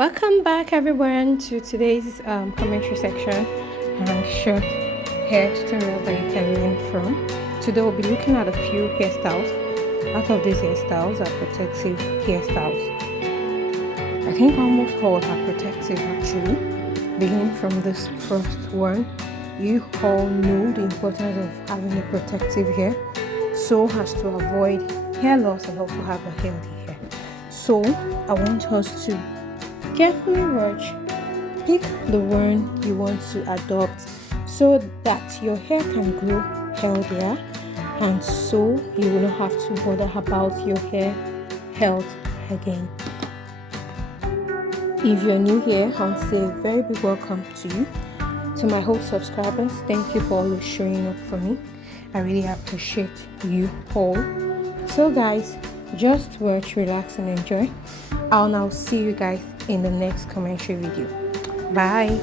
Welcome back everyone to today's commentary section and short hair tutorials that you can learn from. Today we'll be looking at a few hairstyles. Out of these hairstyles are protective hairstyles. I think almost all are protective actually. Beginning from this first one, you all know the importance of having a protective hair so as to avoid hair loss and also have a healthy hair. So I want us to carefully pick the one you want to adopt so that your hair can grow healthier and so you will not have to bother about your hair health again. If you're new here, I want to say a very big welcome to you. To my whole subscribers, thank you for always showing up for me. I really appreciate you all. So guys, just watch, relax and enjoy. I'll now see you guys in the next commentary video. Bye.